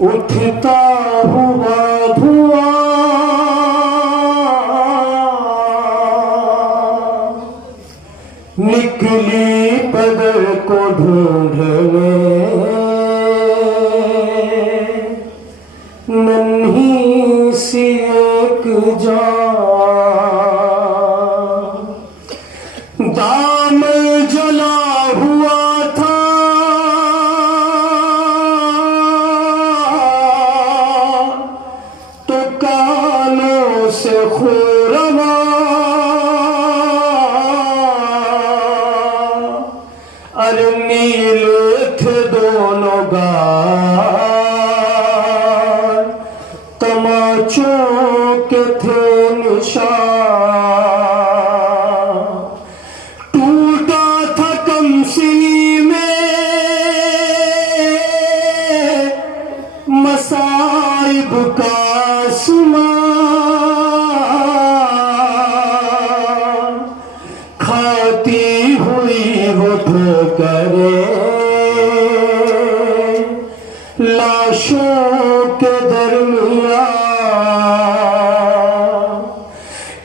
اٹھتا ہوا دھواں نکلی پدر کو ڈھونڈنے ننھی سی ایک جان دام جلا ہوا تھا تو کانوں سے خورما ارے نیلے تھے دونوں گال تماچوں کے تھے نشان ٹوٹا تھا کمسنی میں مصائب کا آسمان کھاتی ہوئی وہ ٹھوکریں لاشوں کے درمیان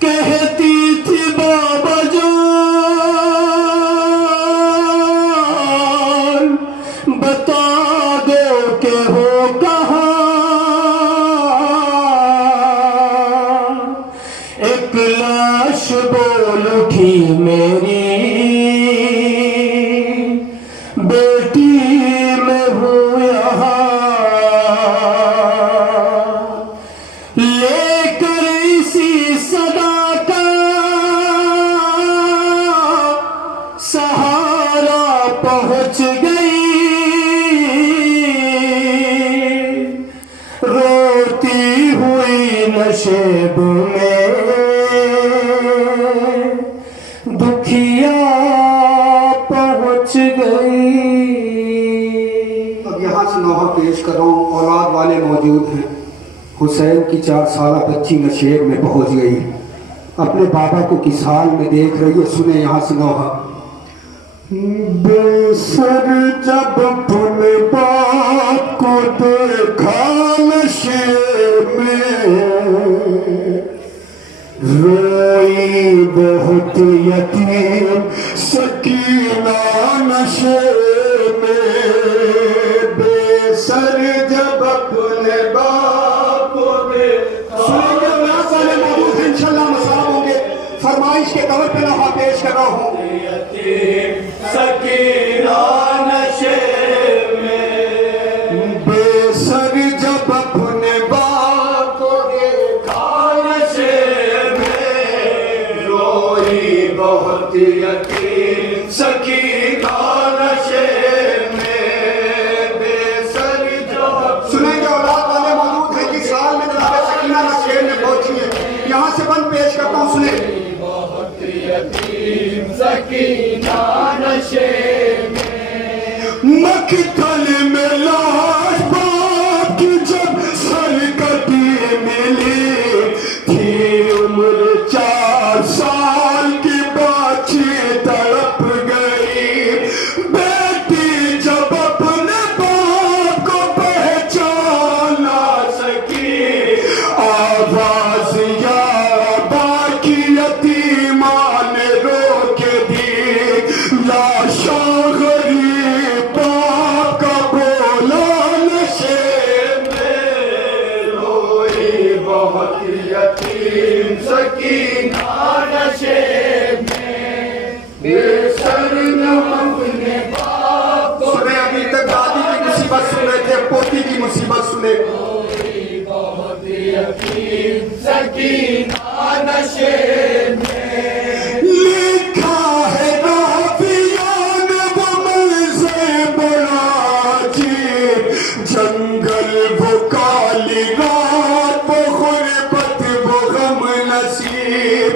کہتی تھی بابا جان بتا دو کہ ہو کہاں ایک لاش بول اٹھی میری بیٹی میں ہوں یہاں لے کر اسی صدا کا سہارا پہنچ گئی روتی ہوئی نشیب میں دکھیا پہنچ گئی۔ اب یہاں سے نوحہ پیش کر رہا ہوں، اولاد والے موجود ہیں۔ حسین کی 4 سالہ بچی نشیب میں پہنچ گئی، اپنے بابا کو کس حال میں دیکھ رہی ہے، سنیں یہاں سے نوحہ۔ بے سر جب اپنے باپ کو دیکھا نشیب میں روئی بہت یتیم سکینہ نشیب میں بے سر جب اپنے باپ کو دیکھا۔ سنیں گے اولاد والے موجود ہیں، انشاءاللہ مسئلہ ہوں گے۔ فرمائش کے طور پہ نوحہ پیش کر رہا ہوں۔ یتیم سکینہ نشیب میں بے سر جب اپنے باپ کو دیکھا نشیب میں روئی بہت یتیم سکینہ نشیب میں بے سر جب۔ سنیں گے اولاد والے موجود ہیں، کس حال میں جناب سکینہ نشیب میں پہنچی ہے، یہاں سے بند پیش کرتا ہوں، سنیں۔ بہت یتیم سکینہ نشیب میں مقتل میں لاش باپ کی جب سرکٹی ملی تھی عمر 4 سال کی بچی تڑپ گئی بیٹی جب اپنے باپ کو پہچان نہ سکی آواز یا باقی یتیمان رو کے دی لاشاں غریب باپ کا بولا نشیب میں روئی بہت یتیم سکینہ نشیب میں بے سر جب اپنے باپ کو۔ سنیں، ابھی تک دادی کی مصیبت سن رہے تھے، پوتی کی مصیبت سنیں۔ روئی بہت یتیم سکینہ نشیب میں لکھا ہے راویان وہ منظر بڑا عجیب جنگل وہ کالی رات وہ غربت وہ غم نصیب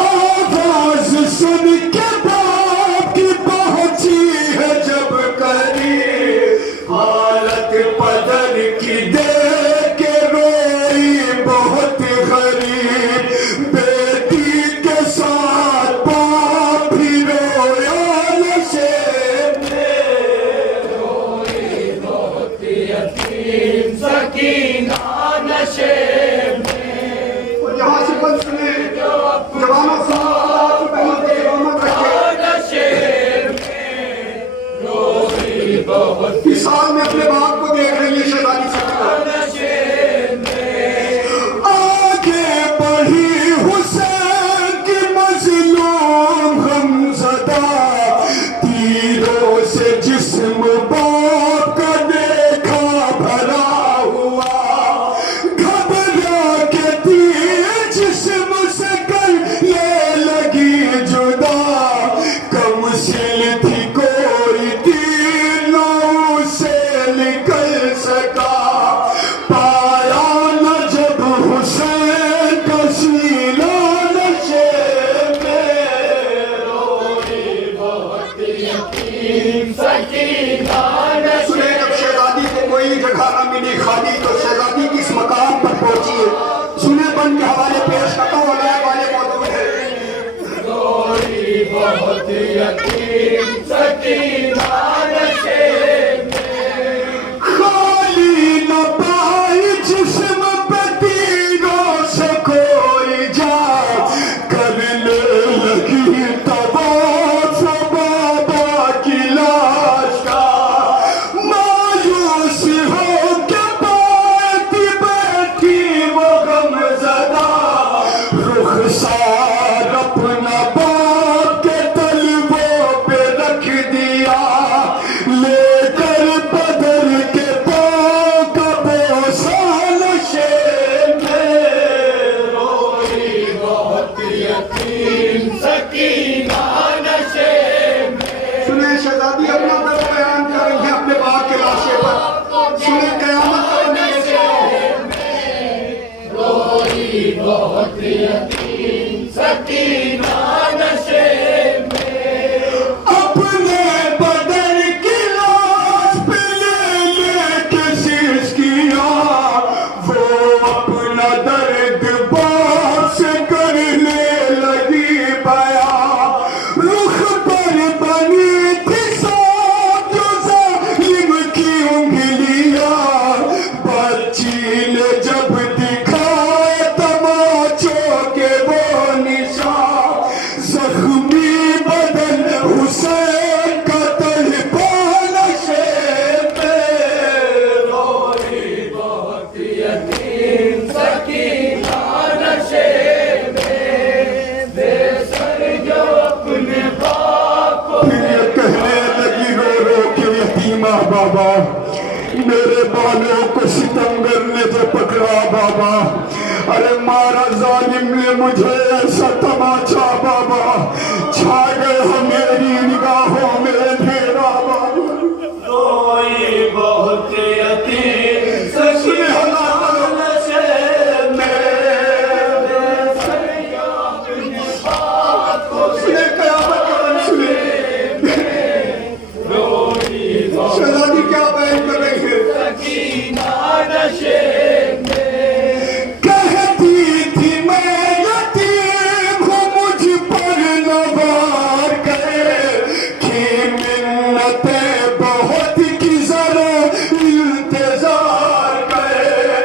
آواز سن کے باپ کی پہنچی ہے جب قریب حالت پدر کی دیکھ کے روئی بہت غریب بیٹی مثال میں اپنے باپ کو دیکھ رہی ہے شہزادی سکینہ. آگے بڑھی حسین کی مظلوم غمزدہ، تیروں سے جسم باپ کا دیکھا بھرا ہوا، گھبرا کے تیر جسم سے کر لے لگی جدا، کم سل تھی کوئی تیر نہ اسے نکل سکا، پایا نہ جب حسین کا سینہ نشے میں روئی بہت یتیم سکینہ نشے. سنیں جب شہزادی کو کوئی جگہ نہ ملی خالی تو شہزادی کس مقام پر پہنچی ہے. سنیں بن کے حوالے پیش کرتا ہوں، اولاد والے موجود ہیں. روئی بہت یتیم سکینہ نشے خالی نہ پائی جسم پہ تیروں سے کوئی جا، کرنے لگی طواف بابا کی لاش کا، مایوس ہو کے پاتی بیٹھی وہ غمزدہ، رخسار اپنا باپ کے طلبوں پہ رکھ دیا، لے کر بدر کے پاؤں کا بوسہ نشے میں روئی بہت یتیم سکینہ نشے میں. سنیں شہزادی اپنا درد بیان کر رہی ہیں اپنے باپ کے لاشے پر. سنیں قیامت کا اندیشہ روئی بہت یتیم سکینہ نشے میں. اپنے بدن کی لاش پہ لے لے کے سیز کیا، وہ اپنا درد باپ سے کرنے لگی بیان، رخ پر بنی تھی سات جو ظالم کی انگلیاں، بچی نے جب دکھائے تماچوں کے وہ نشان، زخمی بدن حسین کا تڑپا نشے میں روئی بہت یتیم سکینہ نشے میں. بے سر جو اپنے باپ کو پھر یہ کہنے لگی رو رو کے یتیمہ بابا، میرے بالوں کو ستمگر نے جو پکڑا بابا، ارے مارا ظالم نے مجھے ایسا تماچا بابا، چھا گئے ہو میری نگاہوں میں اندھیرا بابا. روئی بہت یتیم سکینہ نشے میں. سنیں قیامت کا منصور. شہزادی کیا بیان کر رہی ہے؟ کہتی تھی میں یتیم ہوں، مجھ پر نہ وار کرے، کہ منتیں بہت کی ذرا انتظار کرے،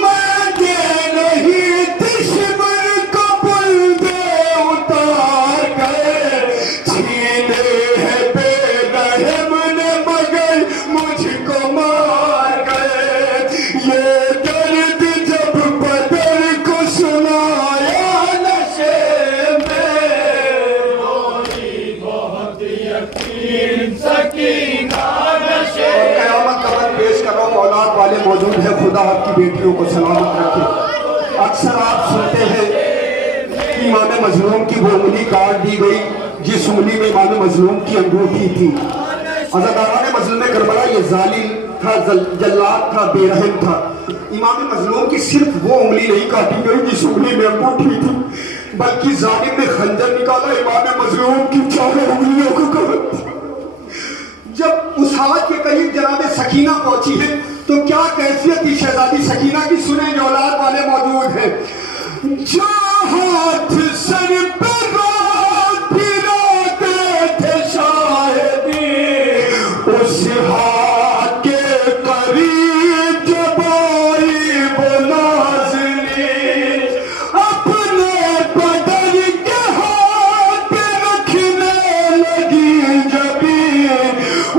میں دے نہیں دشمن کو بلدے اتار کرے، چھینے ہے بے رحم نے مگر مجھ کو مار گئے، یہ درد جب بدر کو سنایا نشے میں روئی بہت یتیم سکینہ نشے. قیامت کا وقت پیش کر رہا ہوں، اولاد والے موجود ہیں، خدا آپ کی بیٹیوں کو سلامت رکھے. اکثر آپ سنتے ہیں کہ امام مظلوم کی وہ انگلی کاٹ دی گئی جس انگلی میں امام مظلوم کی انگوٹھی تھی. عزاداران مظلوم کربلا یہ ظالم تھا، جلاد تھا، بے رحم تھا. امام مظلوم کی صرف وہ انگلی نہیں کاٹی گئی جس انگلی میں انگوٹھی تھی، بلکہ ظالم نے خنجر نکالا، امام مظلوم کی چاروں انگلیوں کو کاٹ دیا. جب اس حالت کے قریب جناب سکینہ پہنچی ہے تو کیا کیفیت تھی شہزادی سکینہ کی. سنیں جو اولاد والے موجود ہیں. جو ہاتھ سر پہ رات پھراتے تھے شاہدی، اس ہاتھ کے قریب جب آئی وہ نازنین، اپنے بدن کے ہاتھ پہ رکھنے لگی جبیں